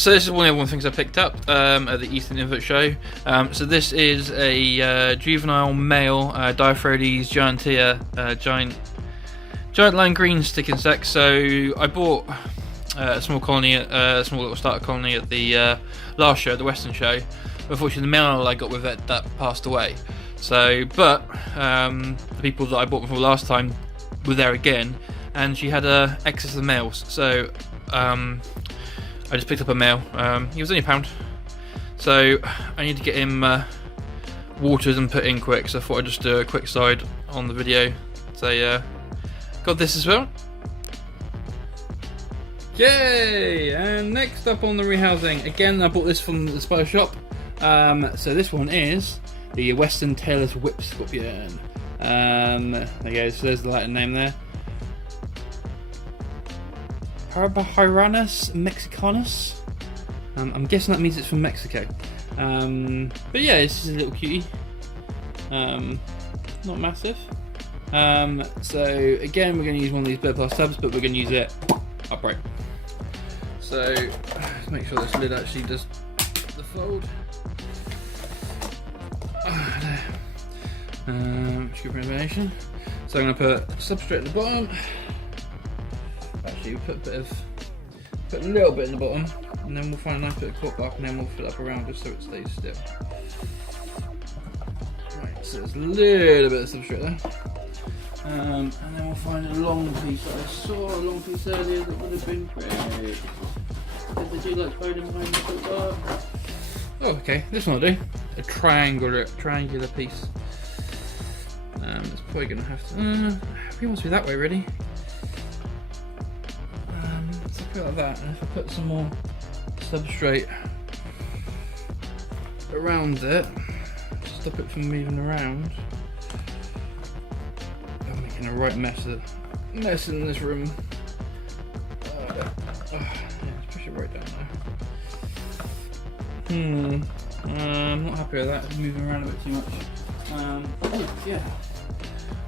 So this is one of the things I picked up at the Eastern Invert show. So this is a juvenile male Diaphragma gigantea, giant line green stick insect. So I bought a small little starter colony at the last show, the Western show. Unfortunately, the male I got with it that passed away. So, but the people that I bought before last time were there again, and she had a excess of males. So I just picked up a male. He was only £1, so I need to get him watered and put in quick. So I thought I'd just do a quick side on the video. So got this as well. Yay! And next up on the rehousing, again I bought this from the spider shop. So this one is the Western Tailless Whip Scorpion. There you go. So there's the Latin name there. Parabahyrannus mexicanus. I'm guessing that means it's from Mexico. But yeah, this is a little cutie. Not massive. So again, we're going to use one of these bird pass tubs, but we're going to use it upright. So let's make sure this lid actually does the fold. Scoop information. So I'm going to put substrate at the bottom. Actually, we'll put a little bit in the bottom, and then we'll find a nice bit of cork bark, and then we'll fill up around just so it stays still. Right, so there's a little bit of substrate there. And then we'll find a long piece that I saw, a long piece earlier that would have been great. Did they do like bone behind the cork bark? Oh, okay, this one will do. A triangular piece. It's probably going to have to. He wants to be that way, really. So put it like that, and if I put some more substrate around it, stop it from moving around. I'm making a right mess in this room. Yeah, let's push it right down there. I'm not happy with that. It's moving around a bit too much. Yeah,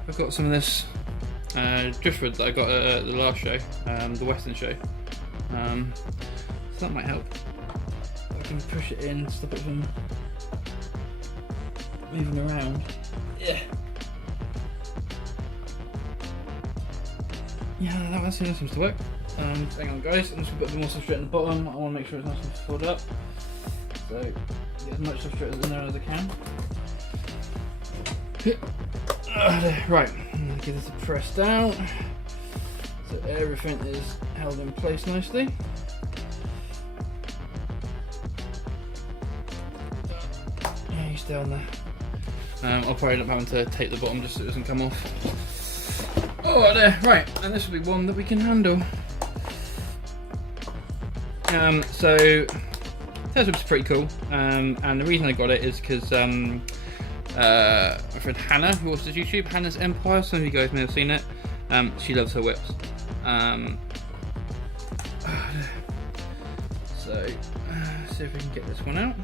I've got some of this driftwood that I got at the last show, the Western show. So that might help. I can push it in, stop it from moving around. Yeah. Yeah, that seems to work. Hang on, guys. I'm just gonna put a bit more substrate in the bottom. I want to make sure it's nice and filled up. So get as much substrate in there as I can. Right, I'm going to give this a press down so everything is held in place nicely. Yeah, you stay on there. I'll probably end up having to tape the bottom just so it doesn't come off. Oh, there, right, and this will be one that we can handle. So this looks pretty cool, and the reason I got it is because my friend Hannah, who watches YouTube, Hannah's Empire, some of you guys may have seen it. She loves her whips. So, see if we can get this one out.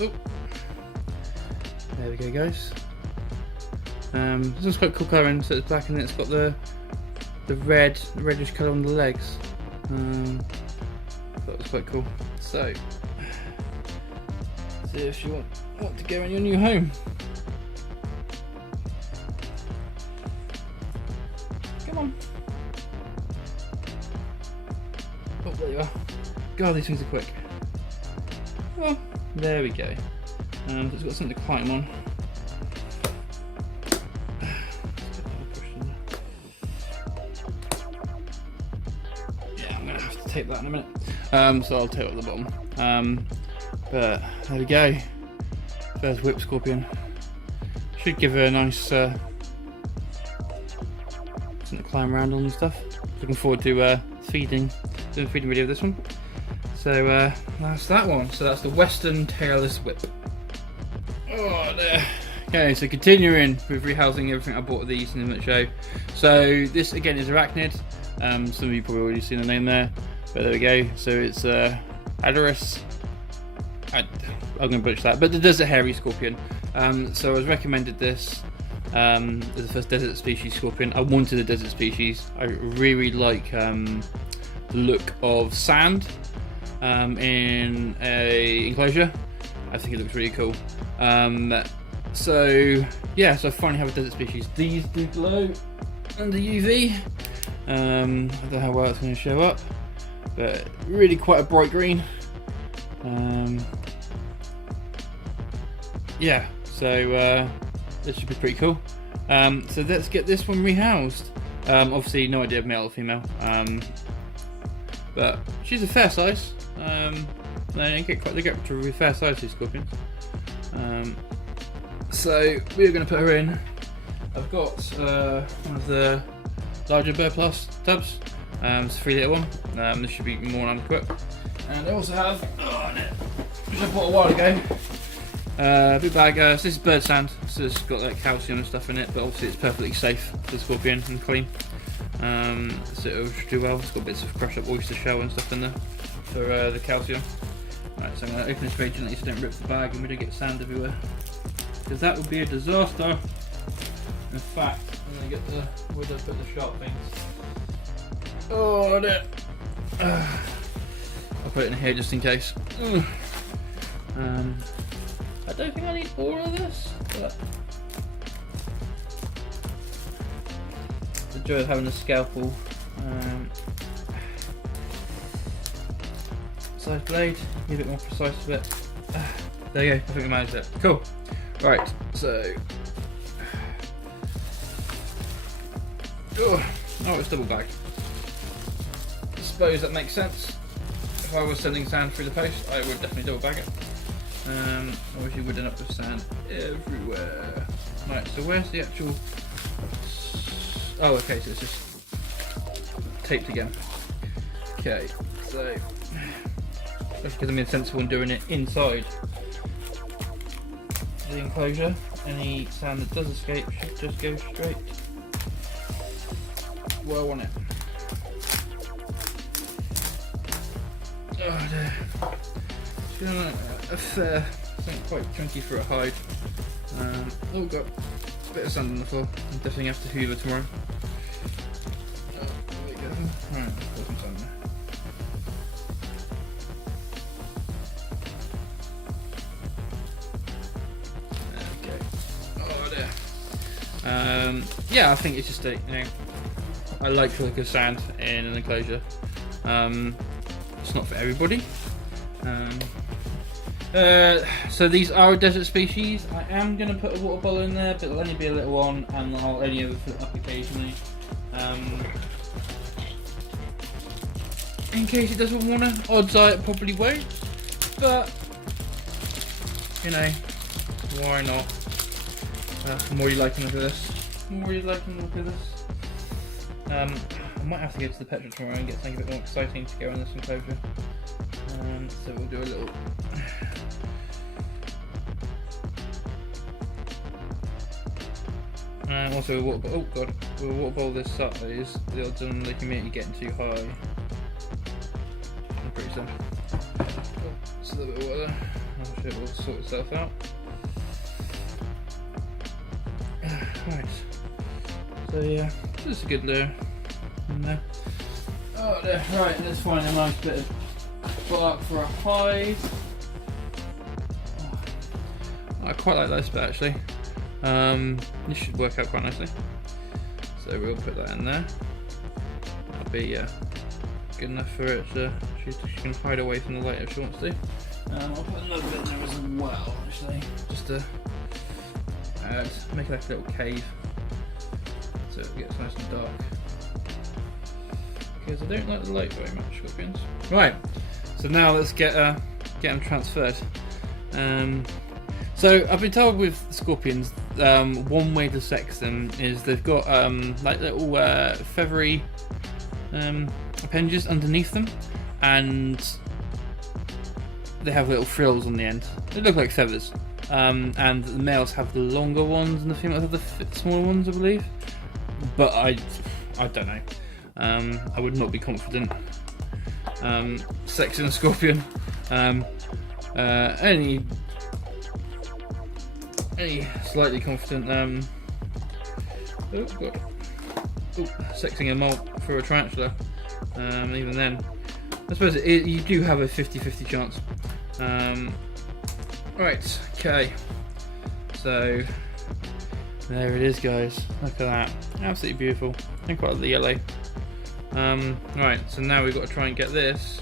Oh, there we go, guys. This one's quite cool colouring, so it's black and it's got the reddish colour on the legs. That was quite cool. So, see if you want to go in your new home. Come on. Oh, there you are. God, these things are quick. Well, there we go. So it's got something to climb on. Yeah, I'm going to have to tape that in a minute. So I'll tape it at the bottom. But there we go. There's Whip Scorpion. Should give her a nice something to climb around on and stuff. Looking forward to doing a feeding video of this one. So that's that one. So that's the Western Tailless Whip. Oh, there. Okay, so continuing with rehousing everything I bought at the Eastern Invert show. So this again is arachnid. Some of you probably already seen the name there. But there we go. So it's Adarus. I'm going to butcher that, but the desert hairy scorpion. So I was recommended this as the first desert species scorpion. I wanted a desert species. I really like the look of sand in a enclosure. I think it looks really cool. So yeah, so I finally have a desert species. These do glow under UV. I don't know how well it's going to show up, but really quite a bright green. Yeah, so this should be pretty cool. So let's get this one rehoused. Obviously no idea of male or female, but she's a fair size. They get to a really fair size, these scorpions. So we're going to put her in. I've got one of the larger Bird Plus tubs. It's a 3 litre one. This should be more than adequate. And I also have, which I bought a while ago, big bag. So this is bird sand, so it's got like calcium and stuff in it, but obviously it's perfectly safe for the scorpion and clean. So it'll do well. It's got bits of crushed up oyster shell and stuff in there for the calcium. Right, so I'm going to open this gently so don't rip the bag and we don't get sand everywhere, because that would be a disaster. In fact, I'm going to get the, where did I put the sharp things? Oh, no. I'll put it in here just in case. I don't think I need all of this, but the joy of having a scalpel. Size blade, be a bit more precise with it. There you go, I think we managed it. Cool. Right, so. Oh, it's double bagged. I suppose that makes sense. If I was sending sand through the post, I would definitely double bag it. Otherwise you would end up with sand everywhere. Right, so where's the actual... Oh, okay, so it's just taped again. Okay, so... That's because I'm being sensible and doing it inside the enclosure. Any sand that does escape should just go straight where I want it. Oh dear. It's feeling a fair, something quite chunky for a hide. Oh, got a bit of sand on the floor. I'm definitely have to hoover tomorrow. Oh, there we go. Right, let's put some sand there. Yeah, I think it's just a, I like the look of sand in an enclosure. It's not for everybody. So these are a desert species. I am going to put a water bowl in there, but it'll only be a little one, and I'll only ever fill it up occasionally. In case it doesn't want to, odds are it probably won't, but why not? The more you like the look of this, the more you like the look of this. I might have to go to the petrol tomorrow and get something a bit more exciting to go in this enclosure. So we'll do a little. Also, we'll water bowl this size. The odds on the humidity getting too high. I'm pretty simple. Just a little bit of water. I'm sure it will sort itself out. Right. So yeah, just a good layer in there. Oh, there. Right, let's find a nice bit of bark for a hide. Oh, I quite like this bit actually. This should work out quite nicely. So we'll put that in there. That'll be good enough for it so she can hide away from the light if she wants to. I'll put another bit in there as well actually, just to make it like a little cave so it gets nice and dark, because I don't like the light very much, scorpions. Right, so now let's get them transferred. So I've been told with scorpions, one way to sex them is they've got like little feathery appendages underneath them, and they have little frills on the end. They look like feathers. And the males have the longer ones and the females have the smaller ones, I believe. But I don't know. I would not be confident sexing a scorpion. Any slightly confident Oh, God. Oh, sexing a molt for a tarantula. Even then, I suppose you do have a 50-50 chance. Right, okay. So there it is, guys. Look at that, absolutely beautiful. I quite like the yellow. Right, so now we've got to try and get this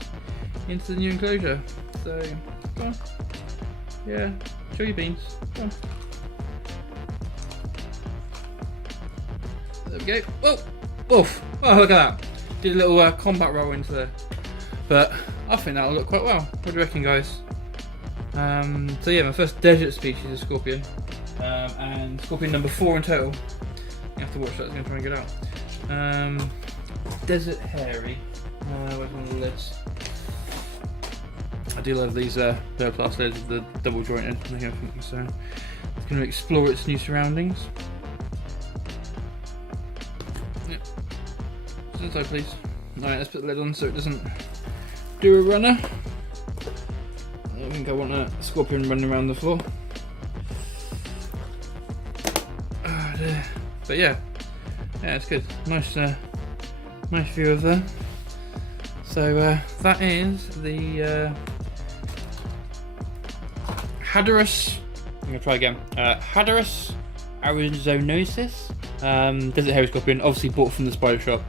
into the new enclosure. So, go on. Yeah, show your beans. Go on. There we go. Oh, woof! Oh, look at that. Did a little combat roll into there. But I think that'll look quite well. What do you reckon, guys? So yeah, my first desert species is scorpion, and scorpion number 4 in total. You have to watch that. It's going to try and get out. Desert hairy. Where's one of the lids? I do love these Burplast lids, the double jointed. So it's going to explore its new surroundings. Yep. Inside, please. Alright, let's put the lid on so it doesn't do a runner. I think I want a scorpion running around the floor. Oh dear. But yeah, it's good. Nice view of there. So that is the Hadarus. I'm gonna try again. Hadarus arizonosis, desert hairy scorpion. Obviously bought from the spider shop.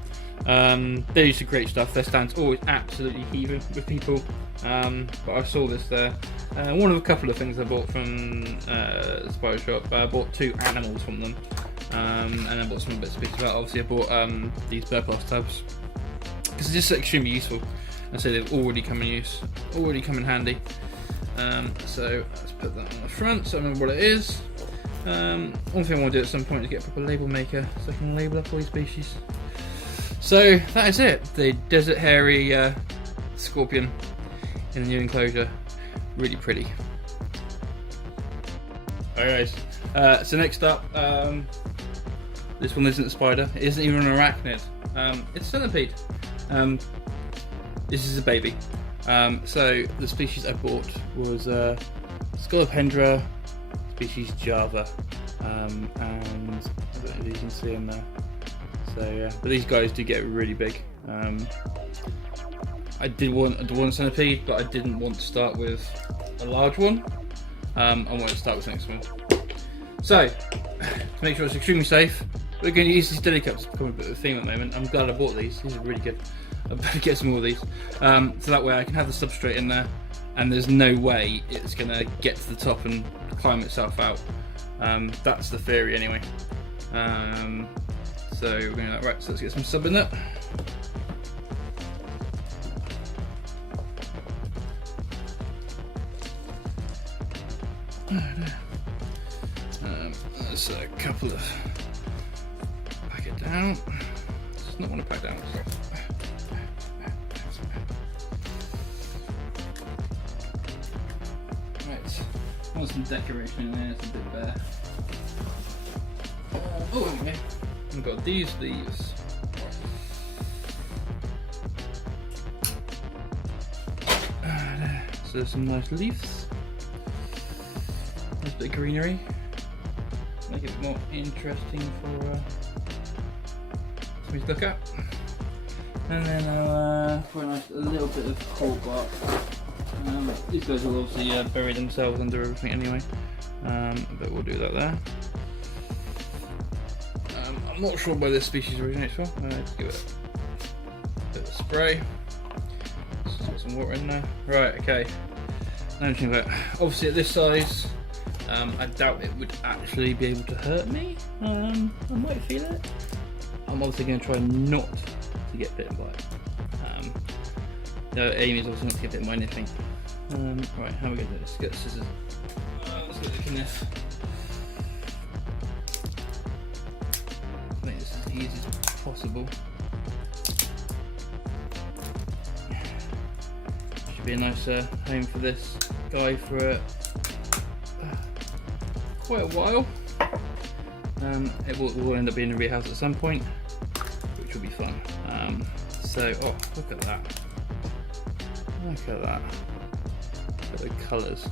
They do some great stuff. Their stand's always absolutely heaving with people. But I saw this there. One of a couple of things I bought from the spider shop. I bought 2 animals from them, and I bought some bits and pieces. Obviously, I bought these Burplast tubs because it's just extremely useful. And so they've already come in use, already come in handy. So let's put that on the front so I remember what it is. One thing I want to do at some point is get a proper label maker so I can label up all these species. So that is it. The desert hairy scorpion in the new enclosure. Really pretty. Alright guys, so next up, this one isn't a spider, it isn't even an arachnid, it's a centipede. This is a baby. So the species I bought was Scolopendra species Java, and I don't know if you can see them there. So yeah, but these guys do get really big. I did want a centipede, but I didn't want to start with a large one. I wanted to start with something small. So, to make sure it's extremely safe, we're going to use these deli cups to become a bit of a theme at the moment. I'm glad I bought these. These are really good. I better get some more of these. So that way I can have the substrate in there, and there's no way it's going to get to the top and climb itself out. That's the theory anyway. So we're going to right. So let's get some sub in there. There's a couple of pack it down. Just not want to pack down. Right, I want some decoration in there. It's a bit bare. Oh, okay. I've got these leaves. So there's some nice leaves. Nice bit of greenery. Make it more interesting for somebody to look at. And then I'll put a little bit of cork bark. These guys will obviously bury themselves under everything anyway, but we'll do that there. I'm not sure where this species originates from. Let's give it a bit of spray. Let's just put some water in there. Right, okay. Now think about it. Obviously at this size, I doubt it would actually be able to hurt me. I might feel it. I'm obviously going to try not to get bitten by it. The aim is obviously not to get bitten by anything. Right, how are we going to do this? Get the scissors. Let's get the knife. Make this as easy as possible. Should be a nice home for this guy for quite a while. It will end up being a rear house at some point, which will be fun. So, oh, look at that. Look at that. Look at the colours.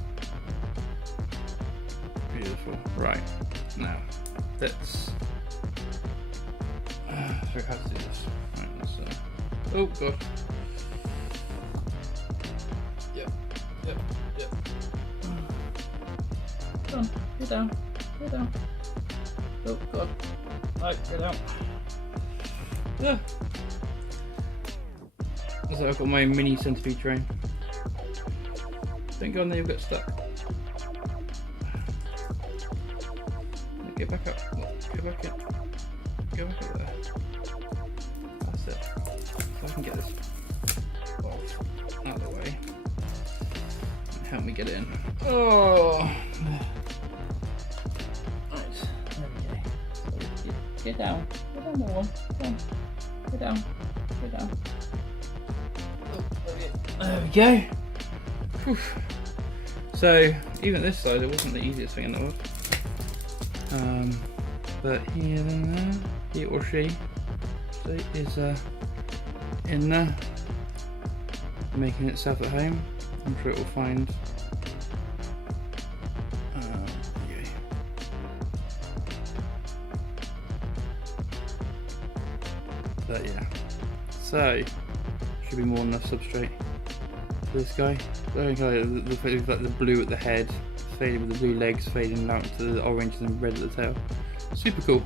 Beautiful. Right, now, let's So how to do this? Right, let's, oh god. Yep. Come on, get down. Oh god. Right, get down. Yeah. So I've got my mini centipede train. Don't go on there, you'll get stuck. Get back up. Go back in. Go back up there. That's it. So I can get this off out of the way. And help me get in. Oh! Right, there we go. So get down. Get down, little one. Get down. Get down. Oh, there we go. Whew. So, even this side, it wasn't the easiest thing in the world. But he or she is in there, making itself at home. I'm sure it will find. Okay. But yeah, so should be more than enough substrate for this guy. Like the blue at the head, faded with the blue legs, fading out to the orange and red at the tail. Super cool.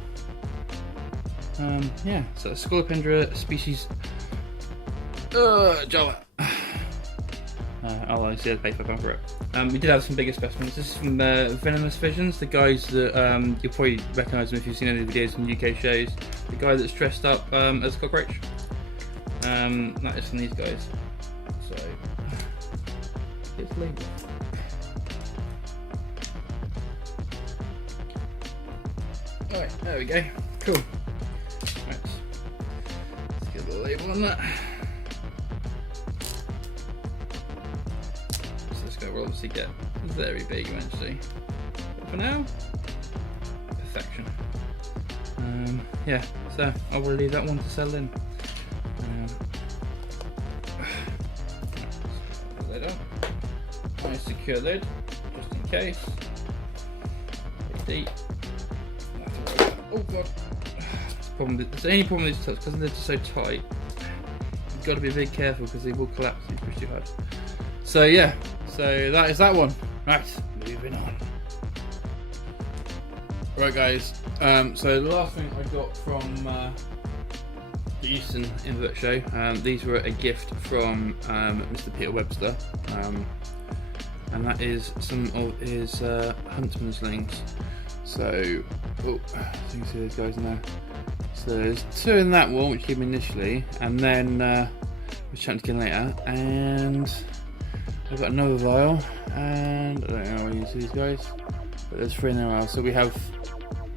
Yeah, so Scolopendra species. Java. I'll see the paper cover it. We did have some bigger specimens. This is from Venomous Visions, the guys that you'll probably recognise them if you've seen any of the videos from UK shows. The guy that's dressed up as a cockroach. That is from these guys. So, it's labelled. Alright, there we go. Cool. Right. Let's get the label on that. So this guy will obviously get very big eventually. But for now, perfection. Yeah, so I will leave that one to settle in. Lid up. Nice secure lid, just in case. Deep. Oh god. The only problem with these tubs, because they're just so tight, you've got to be a bit careful because they will collapse if you push too hard. So yeah, so that is that one. Right, moving on. Right guys, so the last thing I got from the Euston Invert show, these were a gift from Mr. Peter Webster, and that is some of his Huntsman slings. So, oh, you can see those guys now. So there's two in that one, which came initially, and then we're chatting again later, and I've got another vial, and I don't know what you see these guys, but there's three in there now, so we have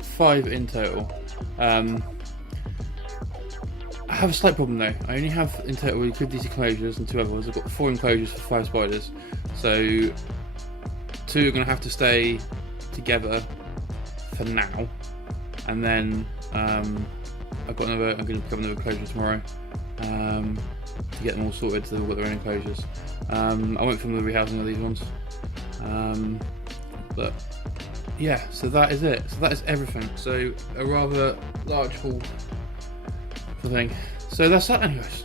5 in total. I have a slight problem though. I only have in total with these enclosures and 2 other ones. I've got 4 enclosures for 5 spiders, so 2 are going to have to stay together for now, and then I'm going to pick up another enclosure tomorrow to get them all sorted so they've got their own enclosures. I won't film the rehousing of these ones, but yeah, so that is it. So that is everything. So a rather large haul for the thing. So that's that anyways.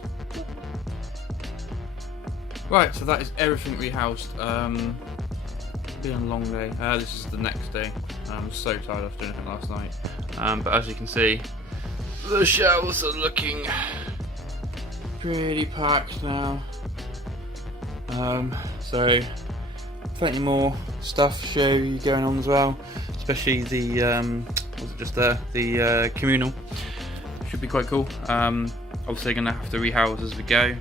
Right, so that is everything rehoused. Been a long day. This is the next day. I'm so tired after doing it last night. But as you can see, the shelves are looking pretty packed now. So plenty more stuff to show you going on as well, especially the was it just there, the communal. Should be quite cool. Obviously going to have to rehouse as we go,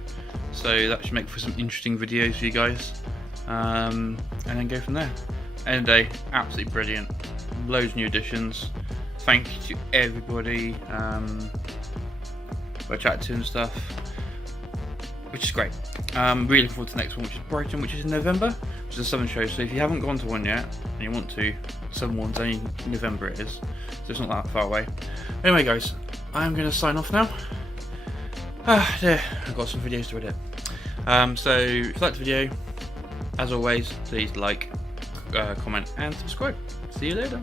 so that should make for some interesting videos for you guys, and then go from there. End of the day, absolutely brilliant, loads of new additions. Thank you to everybody I chatted to and stuff, which is great. Really looking forward to the next one, which is Brighton, which is in November, which is a Southern show. So if you haven't gone to one yet and you want to, Southern one's only in November it is, so it's not that far away. Anyway guys, I'm going to sign off now. There, I've got some videos to edit. So if you liked the video, as always, please like, comment and subscribe. See you later.